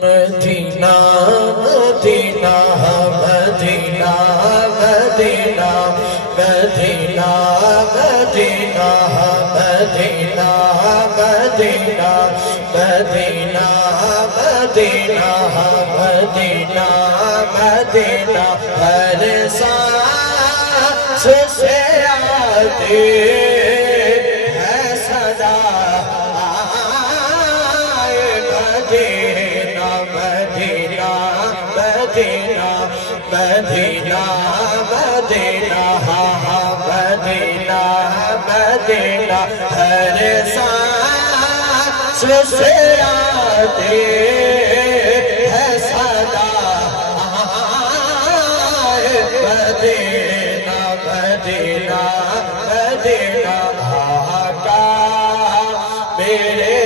مدینہ مدینہ مدینہ مدینہ مدینہ مدینہ مدینہ مدینہ مدینہ مدینہ مدینہ مدینہ ہر سانس سے آتی ہے صدا مدینہ مدینہ مدینہ مدینہ مدینہ مدینہ مدینہ ہر سانس سے آتی ہے صدا مدینہ مدینہ مدینہ آقا میرے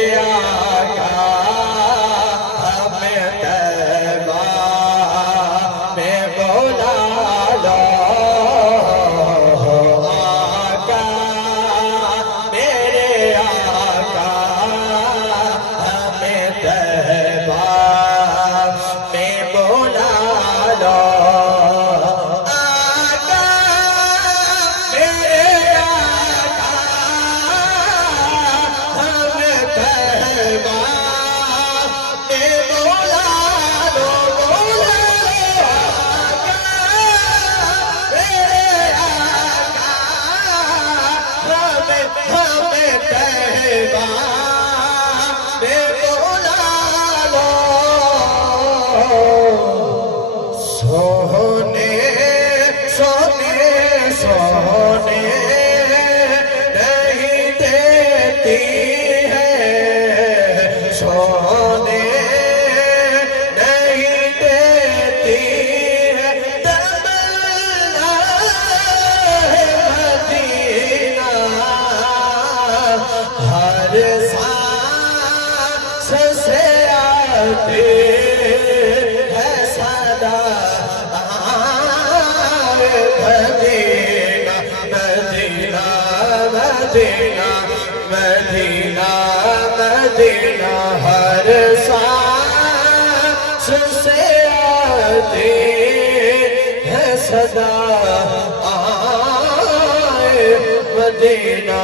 سونے سونے سونے نہیں دیتی ہے سونے نہیں دیتی ہے تمنا ہے مدینہ ہر سانس سے آتی ہے صدا مدینہ مدینہ مدینہ مدینہ مدینہ ہر سانس سے آتی ہے صدا مدینہ